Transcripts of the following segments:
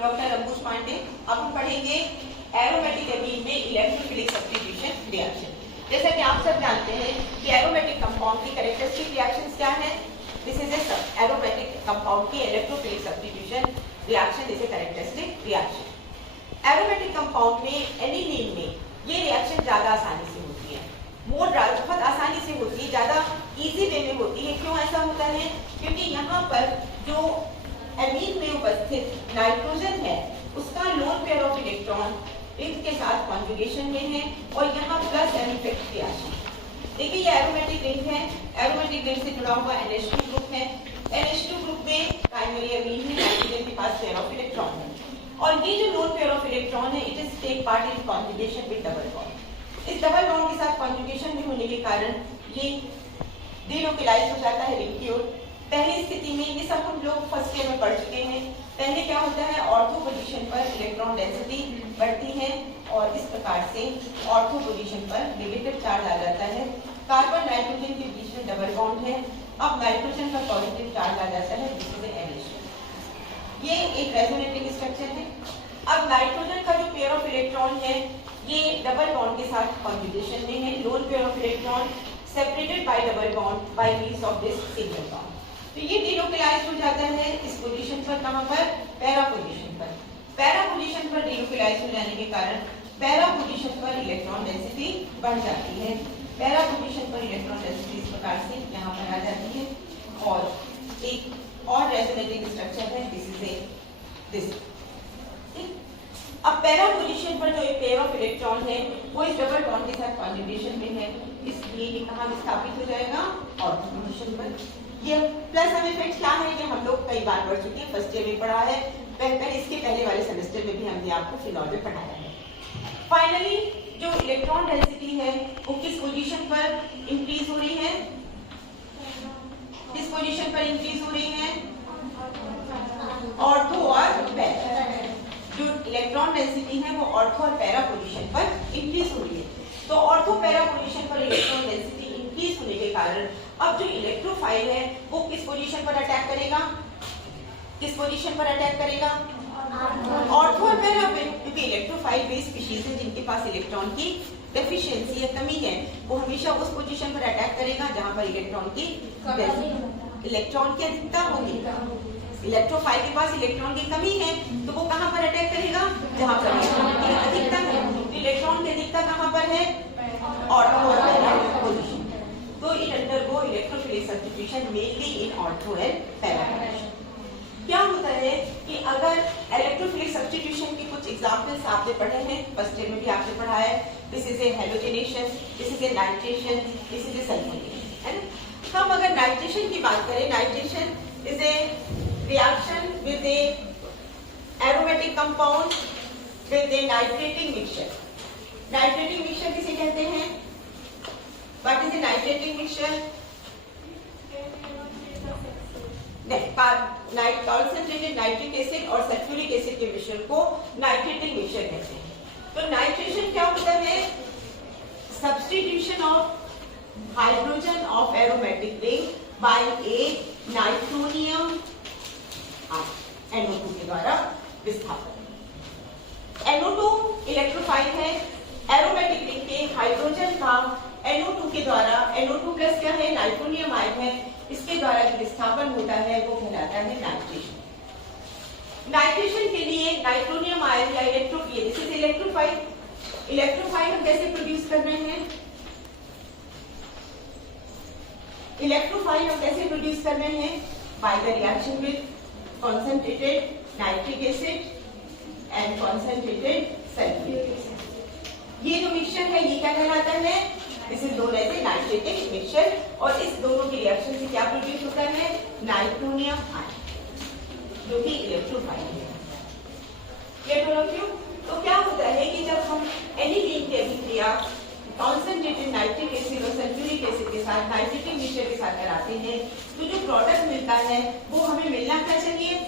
Doctor अंकुश पांडे। अब हम पढ़ेंगे एरोमेटिक एमीन में इलेक्ट्रोफिलिक सब्स्टिट्यूशन रिएक्शन। जैसा कि आप सब जानते हैं कि एरोमेटिक कंपाउंड की कैरेक्टरिस्टिक रिएक्शंस क्या है। This is a aromatic compound की electrophilic substitution reaction is a characteristic reaction. Aromatic compound में एनिलीन में ये रिएक्शन ज्यादा आसानी से होती है, बहुत आसानी से होती है, ज्यादा इजी वे में होती है। क्यों ऐसा होता है? क्योंकि यहाँ पर जो एमीन में उपस्थित नाइट्रोजन है उसका loan pair of electron ring के साथ कॉन्जुगेशन में है और यहाँ प्लस एन इफेक्ट की आशा। देखिए ये एरोमेटिक रिंग है, एरोमेटिक रिंग से जुड़ा हुआ NH2 ग्रुप है। NH2 ग्रुप में प्राइमरी एमीन है, नाइट्रोजन के पास पेयर ऑफ इलेक्ट्रॉन है और ये जो लोन पेयर ऑफ इलेक्ट्रॉन है it is take part in conjugation with double bond. इस डबल बॉन्ड के साथ कॉन्जुगेशन में होने के कारण ये डिलोकलाइज हो जाता है रिंग की ओर। पहली स्थिति में ये सब हम लोग फर्स्ट ईयर में पढ़ चुके हैं। पहले क्या होता है, ऑर्थो पोजीशन पर इलेक्ट्रॉन डेंसिटी बढ़ती है और इस प्रकार से ऑर्थो पोजीशन पर नेगेटिव चार्ज आ जाता है। कार्बन नाइट्रोजन के बीच में डबल बॉन्ड है, अब नाइट्रोजन का पॉजिटिव चार्ज आ जाता है जिससे NH2। ये एक रेजोनेटिंग स्ट्रक्चर है। अब नाइट्रोजन का जो पेयर ऑफ इलेक्ट्रॉन है ये डबल बॉन्ड के साथ कॉन्जुगेशन में है। Loan pair of electron separated by double bond by means of this single bond. तो ये डिलोकलाइज हो जाता है इस पोजीशन पर, कहां पर? पैरा पोजीशन पर। पैरा पोजीशन पर डिलोकलाइज हो जाने के कारण पैरा पोजीशन पर इलेक्ट्रॉन डेंसिटी बढ़ जाती है। पैरा पोजीशन पर इलेक्ट्रॉन डेंसिटी इस प्रकार से यहाँ पर आ जाती है और एक और रेजोनेटिंग स्ट्रक्चर है, दिस। अब पैरा पोजीशन पर जो पेयर ऑफ इलेक्ट्रॉन है वो इस डबल बॉन्ड के साथ कॉन्जुगेशन में है, इसलिए ये कहाँ विस्थापित हो जाएगा? ऑर्थो पोजीशन पर। ये प्लस एन इफेक्ट क्या है ये हम लोग कई बार पढ़ चुके हैं, फर्स्ट ईयर में पढ़ा है, इसके पहले वाले सेमेस्टर में भी हमने आपको फिनॉल में पढ़ाया है। फाइनली जो इलेक्ट्रॉन डेंसिटी है वो किस पोजीशन पर इंक्रीज हो रही है? किस पोजीशन पर इंक्रीज हो रही है? ऑर्थो और पैरा। जो इलेक्ट्रॉन डेंसिटी है वो ऑर्थो और पैरा पोजीशन पर इंक्रीज हो रही है। तो ऑर्थो पैरा पोजीशन पर इलेक्ट्रॉन डेंसिटी इंक्रीज होने के कारण अब जो इलेक्ट्रोफाइल है वो किस पोजीशन पर अटैक करेगा? किस पोजीशन पर अटैक करेगा? ऑर्थो और पैरा पे, क्योंकि इलेक्ट्रोफाइल वे स्पीशीज है जिनके पास इलेक्ट्रॉन की डेफिशिएंसी है, कमी है, वो हमेशा उस पोजीशन पर अटैक करेगा जहां पर इलेक्ट्रॉन की अधिकता होगी। इलेक्ट्रोफाइल के पास इलेक्ट्रॉन की कमी है तो वो कहां पर अटैक करेगा? जहां पर इलेक्ट्रॉन की अधिकता है। इलेक्ट्रॉन की अधिकता कहां पर है? ऑर्थो और पैरा पोजीशन। तो it undergo electrophilic substitution mainly in ortho and para position. क्या होता है कि अगर इलेक्ट्रोफिलिक सब्स्टिट्यूशन के कुछ एग्जांपल्स आपने पढ़े हैं, फर्स्ट ईयर में भी आपने पढ़ा है। This is a halogenation, this is a nitration, this is a sulphonation, है ना। हम अगर नाइट्रेशन की बात करें, nitration is a reaction with a aromatic compound with a nitrating mixture. Nitrating mixture किसे कहते हैं? What is a nitrating mixture? Concentrated nitric acid और सल्फ्यूरिक एसिड के मिश्रण को नाइट्रेटिंग मिक्सचर कहते हैं। तो नाइट्रेशन क्या होता है? Substitution of hydrogen of aromatic ring by a nitronium NO2 के द्वारा विस्थापन। NO2 इलेक्ट्रोफाइल है, एरोमेटिक रिंग के हाइड्रोजन का NO2 के द्वारा, NO2 प्लस क्या है? नाइट्रोनियम आयन है, इसके द्वारा जो विस्थापन होता है वो कहलाता है नाइट्रेशन। नाइट्रेशन के लिए नाइट्रोनियम आयन या इलेक्ट्रोफाइल हम कैसे प्रोड्यूस कर रहे हैं? इलेक्ट्रोफाइल हम कैसे प्रोड्यूस कर रहे हैं? By the reaction with concentrated nitric acid and concentrated sulphuric acid. ये जो मिक्सचर है ये क्या कहलाता है? This is known as a nitratic mixture और इस दोनों की रिएक्शन से क्या प्रोड्यूस होता है? नाइट्रोनियम आयन जो कि इलेक्ट्रोफाइल है। क्लियर हो रहा? तो क्या होता है कि जब हम एनिलीन की अभिक्रिया कॉन्सेंट्रेटेड नाइट्रिक एसिड और सल्फ्यूरिक एसिड के साथ नाइट्रेटिक मिक्सचर के साथ कराते हैं तो जो प्रोडक्ट मिलता है वो हमें मिलना क्या चाहिए?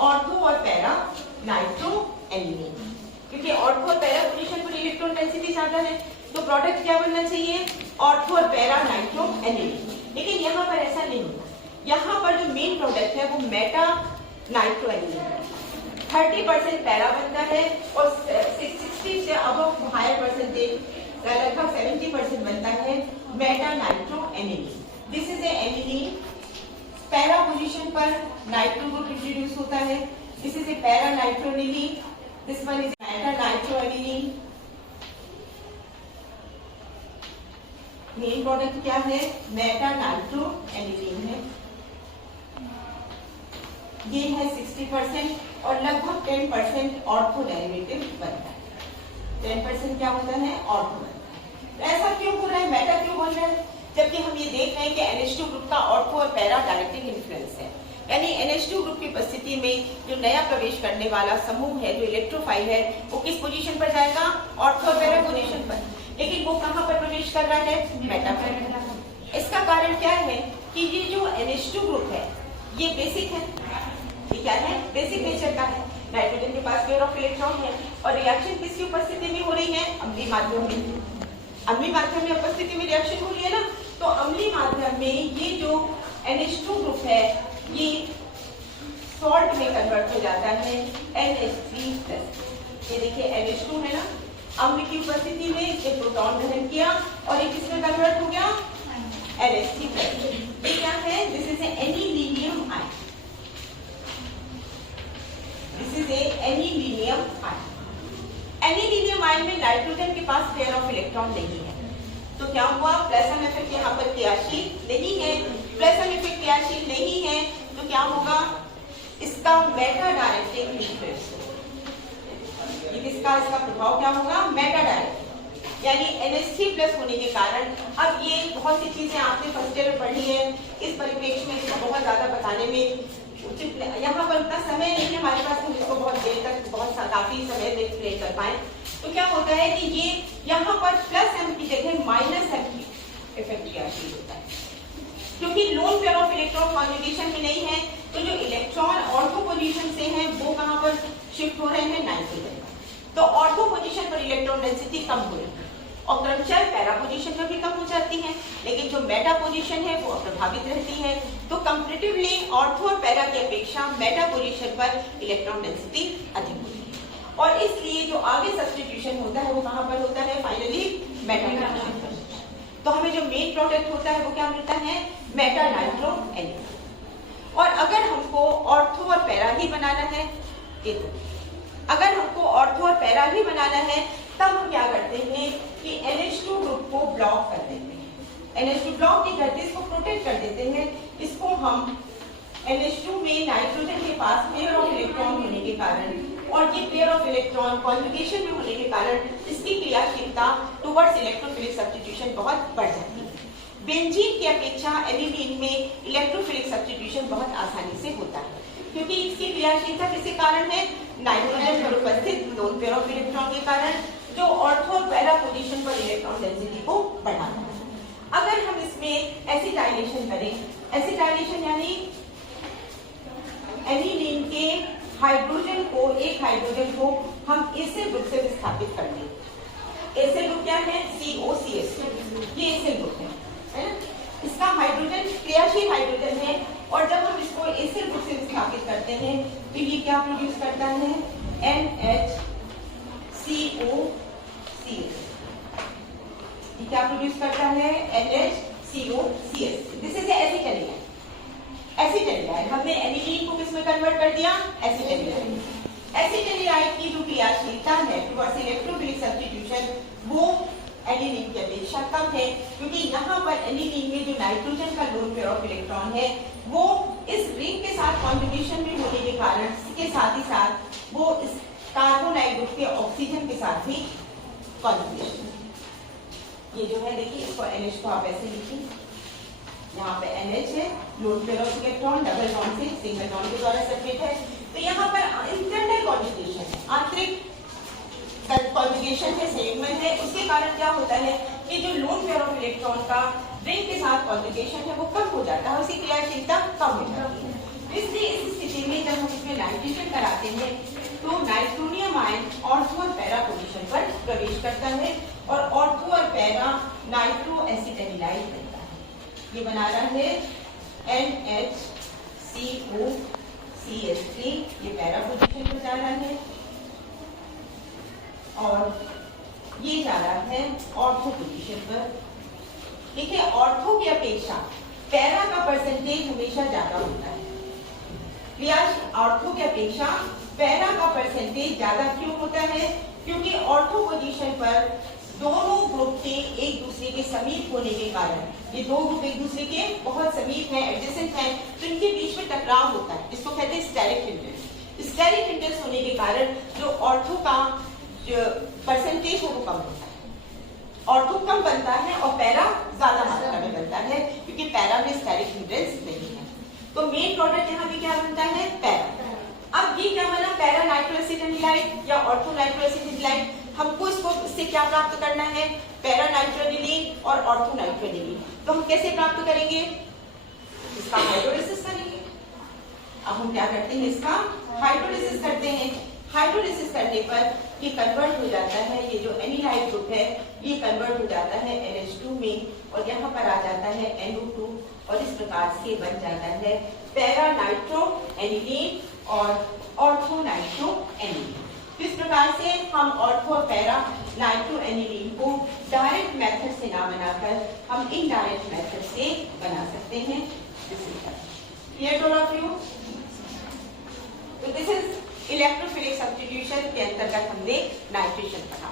ऑर्थो और पैरा नाइट्रो एनिलीन। क्योंकि ऑर्थो और पैरा पोजीशन पर इलेक्ट्रॉन डेंसिटी ज्यादा है तो प्रोडक्ट क्या बनना चाहिए? ऑर्थो और पैरा नाइट्रो एनिलीन। लेकिन यहाँ पर ऐसा नहीं होता, यहाँ पर जो मेन प्रोडक्ट है वो मेटा नाइट्रो एनिलीन है। 30% पैरा बनता है और 60 से अब हायर परसेंटेज लगभग 70% बनता है Meta nitro aniline. This is A aniline. Para position पर नाइट्रो ग्रुप इंट्रोड्यूस होता है। This is A para nitro aniline. This one is Meta nitro aniline. Main product क्या है? मेटा नाइट्रो एनिलीन है। ये है 60% और लगभग 10% ऑर्थो डेरिवेटिव बनता है। 10% क्या होता है? ऑर्थो बनता है। तो ऐसा क्यों हो रहा है? मेटा क्यों बन रहा है? जबकि हम ये देख रहे हैं कि NH2 ग्रुप का ऑर्थो और पैरा डायरेक्टिंग इन्फ्लुएंस है। यानी NH2 ग्रुप की उपस्थिति में जो नया प्रवेश करने वाला समूह है, जो इलेक्ट्रोफाइल है, वो किस पोजीशन पर जाएगा? ऑर्थो और पैरा पोजीशन पर। लेकिन वो कहाँ पर प्रवेश कर रहा है? मेटा पर। इसका कारण क्या है कि ये जो NH2 ग्रुप है ये बेसिक है। ये क्या है? बेसिक नेचर का है। नाइट्रोजन के पास पेयर ऑफ इलेक्ट्रॉन है और रिएक्शन किसकी उपस्थिति में हो रही है? अम्लीय माध्यम में। अम्लीय माध्यम में उपस्थिति में रिएक्शन हो रही है ना, तो अम्लीय माध्यम में ये जो NH2 ग्रुप है ये सॉल्ट में कन्वर्ट हो जाता है NH3+। ये देखिए NH2 है ना, अम्ल की उपस्थिति में इसने प्रोटॉन ग्रहण किया और ये किसमें कन्वर्ट हो गया? NH3+। ये क्या है? This is anilinium ion. This is anilinium ion. Anilinium ion में नाइट्रोजन के पास पेयर ऑफ इलेक्ट्रॉन नहीं है, तो क्या हुआ? प्लसम इफेक्ट यहाँ पर क्रियाशील नहीं है। प्लसम इफेक्ट क्रियाशील नहीं है तो क्या होगा? इसका मेटा डायरेक्टिंग इन्फ्लुएंस। ये किसका? इसका प्रभाव क्या होगा? Meta directing. यानी NH3+ होने के कारण अब ये बहुत सी चीजें आपने फर्स्ट ईयर में पढ़ी है, इस परिप्रेक्ष्य में इसको बहुत ज्यादा बताने में उचित यहाँ पर उतना समय नहीं है हमारे पास, हम इसको बहुत देर तक काफी समय में एक्सप्लेन कर पाए। तो क्या होता है कि ये यहाँ पर +m की जगह -m की इफेक्ट क्रियाशील होता है, क्योंकि loan pair of electron conjugation में नहीं है। तो जो इलेक्ट्रॉन ऑर्थो पोजीशन से हैं वो कहाँ पर शिफ्ट हो रहे हैं? नाइट्रोजन। तो ऑर्थो पोजीशन पर इलेक्ट्रॉन डेंसिटी कम हो रही है और क्रमशः पैरा पोजीशन पर भी कम हो जाती है, लेकिन जो मेटा पोजीशन है वो प्रभावित रहती है। तो कंपैरेटिवली ऑर्थो और पैरा की अपेक्षा मेटा पोजीशन पर इलेक्ट्रॉन डेंसिटी अधिक होती है और इसलिए जो आगे सब्स्टिट्यूशन होता है वो कहाँ पर होता है? फाइनली मेटा पोजीशन पर। तो हमें जो मेन प्रोडक्ट होता है वो क्या मिलता है? Meta nitro aniline. और अगर हमको ऑर्थो और पैरा ही बनाना है, अगर हमको ऑर्थो और पैरा ही बनाना है तब हम क्या करते हैं कि NH2 ग्रुप को ब्लॉक कर देते हैं। NH2 ब्लॉक नहीं करते, इसको प्रोटेक्ट कर देते हैं। इसको हम NH2 में नाइट्रोजन के पास पेयर ऑफ इलेक्ट्रॉन होने के कारण और ये पेयर ऑफ इलेक्ट्रॉन कॉन्जुगेशन में होने के कारण इसकी क्रियाशीलता टुवर्ड्स इलेक्ट्रोफिलिक सब्स्टिट्यूशन बहुत बढ़ जाती है। बेंजीन की अपेक्षा एनिलीन में इलेक्ट्रोफिलिक सब्स्टिट्यूशन बहुत आसानी से होता है, क्योंकि इसकी क्रियाशीलता किसके कारण है? नाइट्रोजन पर उपस्थित लोन पेयर ऑफ इलेक्ट्रॉन के कारण, जो ऑर्थो और पैरा पोजीशन पर इलेक्ट्रॉन डेंसिटी को बढ़ाता है। अगर हम इसमें एसिटाइलेशन करें, एसिटाइलेशन यानी एनिलीन के हाइड्रोजन को, एक हाइड्रोजन को हम एसिड ग्रुप से विस्थापित कर दें। एसिड ग्रुप क्या है? COCH। ये एसिड ग्रुप है ना? इसका हाइड्रोजन क्रियाशील हाइड्रोजन है और जब हम इसको एसिड ग्रुप से विस्थापित करते हैं तो ये क्या प्रोड्यूस करता है? NHCOCH। ये क्या प्रोड्यूस करता है? NHCOCH। This is acetyl. Acetyl हमने एनिलीन को किसमें कन्वर्ट कर दिया? एसिटाइल। एसिटाइल की जो क्रियाशीलता है टुवर्ड्स इलेक्ट्रोफिलिक सब्स्टिट्यूशन वो एनिलीन की अपेक्षा कम है, क्योंकि यहाँ पर एनिलीन में जो नाइट्रोजन का लोन पेयर ऑफ इलेक्ट्रॉन है वो इस रिंग के साथ कॉन्जुगेशन में होने के कारण इसके साथ ही साथ वो इस कार्बोनाइल ग्रुप के ऑक्सीजन के साथ भी कॉन्जुगेशन। ये जो है देखिए, इसको NH को आप ऐसे लिखिए, यहाँ पे NH है, loan pair of electron double bond से सिंगल बॉन्ड के द्वारा सेपरेट है। तो यहाँ पर इंटरनल कॉन्जुगेशन है, आंतरिक कॉन्जुगेशन है, संयुग्मन है। उसके कारण क्या होता है कि जो लोन पेयर ऑफ इलेक्ट्रॉन का रिंग के साथ कॉन्जुगेशन है वो कम हो जाता है, उसकी क्रियाशीलता कम हो जाती है। इसलिए इस स्थिति में जब हम इसमें नाइट्रेशन कराते हैं तो नाइट्रोनियम आयन ऑर्थो और पैरा पोजीशन पर प्रवेश करता है और ऑर्थो और पैरा नाइट्रो एसिटाइलाइड बनता है। ये बना रहा है NHCOCH3, ये पैरा पोजीशन पर जा रहा ये जा रहा है ऑर्थो पोजीशन पर। देखिए ऑर्थो की अपेक्षा पैरा का परसेंटेज हमेशा ज्यादा होता है। ऑर्थो की अपेक्षा पैरा का परसेंटेज ज्यादा क्यों होता है? क्योंकि ऑर्थो पोजीशन पर दोनों ग्रुप के एक दूसरे के समीप होने के कारण, ये दो ग्रुप एक दूसरे के बहुत समीप हैं, एडजेसेंट हैं, तो इनके बीच में टकराव होता है, इसको कहते हैं स्टेरिक हिंड्रेंस। स्टेरिक हिंड्रेंस होने के कारण जो ऑर्थो का जो परसेंटेज है वो कम होता है। ऑर्थो कम बनता है और पैरा ज्यादा मात्रा में बनता है, क्योंकि पैरा में स्टेरिक हिंड्रेंस नहीं है। तो मेन प्रोडक्ट यहाँ पे क्या बनता है? पैरा। अब ये क्या बना? पैरा नाइट्रोएसिटिलाइट या ऑर्थो नाइट्रोएसिटिलाइट। हमको इससे क्या प्राप्त करना है? पैरा नाइट्रोएसिटिलीन और ऑर्थो नाइट्रोएसिटिलीन। तो हम कैसे प्राप्त करेंगे? इसका हाइड्रोलिसिस करेंगे। अब हम क्या करते हैं? इसका हाइड्रोलिसिस करते हैं। हाइड्रोलिसिस करने पर ये कन्वर्ट हो जाता है, ये जो एनिलाइट ग्रुप है ये कन्वर्ट हो जाता है NH2 में और यहाँ पर आ जाता है NO2 और इस प्रकार से बन जाता है पैरा नाइट्रो एनिलीन और ऑर्थो नाइट्रो एनिलीन। तो इस प्रकार से हम ऑर्थो और पैरा नाइट्रो एनिलीन को डायरेक्ट मेथड से ना बनाकर हम इनडायरेक्ट मेथड से बना सकते हैं। Clear to all of you? तो दिस इज इलेक्ट्रोफिलिक सब्स्टिट्यूशन के अंतर्गत हमने नाइट्रेशन पढ़ा।